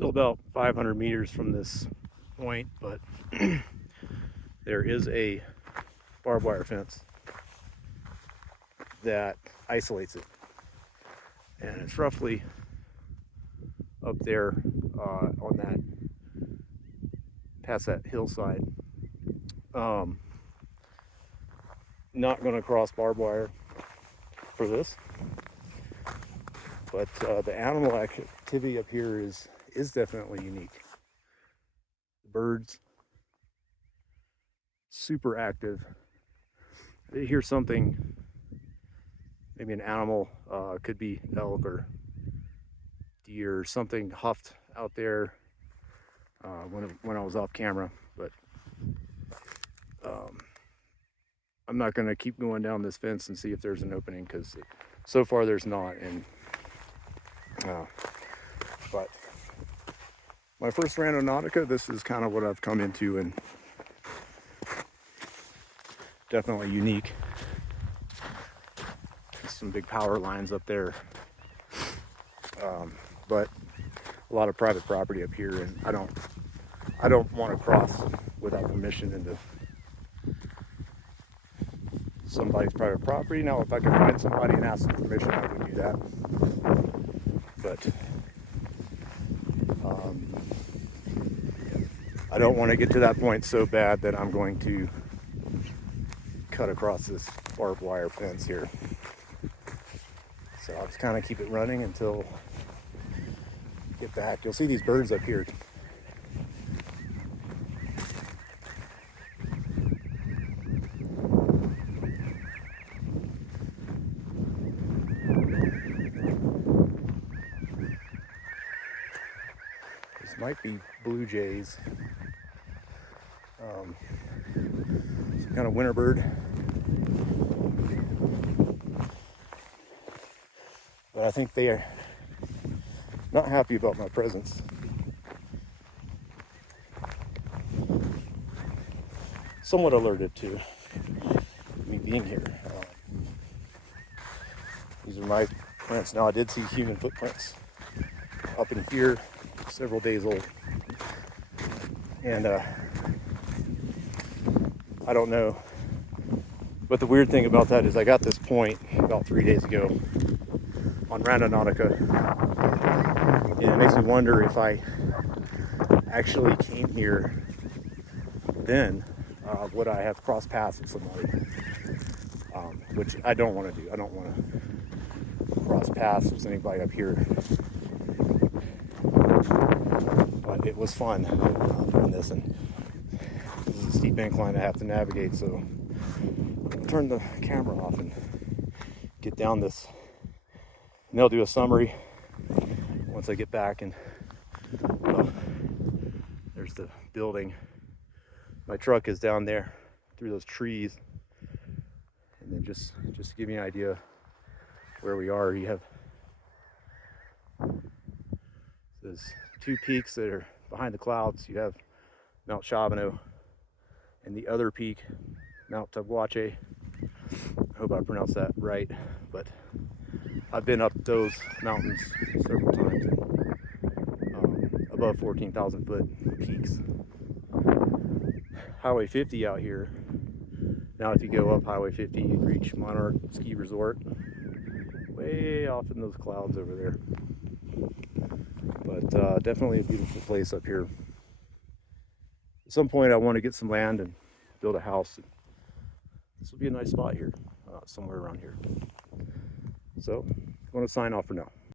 Still about 500 meters from this point, but there is a barbed wire fence that isolates it, and it's roughly up there on that, past that hillside. Not going to cross barbed wire for this, but the animal activity up here is definitely unique. The birds, super active. I did hear something, maybe an animal, could be elk or deer or something, huffed out there when I was off camera, but I'm not going to keep going down this fence and see if there's an opening, because so far there's not. And but my first Randonautica, this is kind of what I've come into, and definitely unique. There's some big power lines up there, but a lot of private property up here, and I don't want to cross without permission into somebody's private property. Now, if I could find somebody and ask them permission, I would do that. But I don't want to get to that point so bad that I'm going to cut across this barbed wire fence here. So I'll just kind of keep it running until I get back. You'll see these birds up here. This might be blue jays, some kind of winter bird. But I think they are not happy about my presence. Somewhat alerted to me being here. These are my prints. Now, I did see human footprints up in here, several days old, and I don't know, but the weird thing about that is I got this point about 3 days ago on Randonautica, and it makes me wonder if I actually came here then, would I have crossed paths with somebody, which I don't want to do. I don't want to cross paths with anybody up here. But it was fun doing this, and this is a steep incline I have to navigate, so I'll turn the camera off and get down this, and they'll do a summary once I get back. And there's the building. My truck is down there through those trees, and then just to give you an idea where we are, you have those two peaks that are behind the clouds. You have Mount Chabonneau, and the other peak, Mount Taguache. I hope I pronounced that right, but I've been up those mountains several times, and above 14,000 foot peaks. Highway 50 out here. Now, if you go up Highway 50, you reach Monarch Ski Resort, way off in those clouds over there. But definitely a beautiful place up here. At some point, I want to get some land and build a house. This will be a nice spot here, somewhere around here. So, I'm going to sign off for now.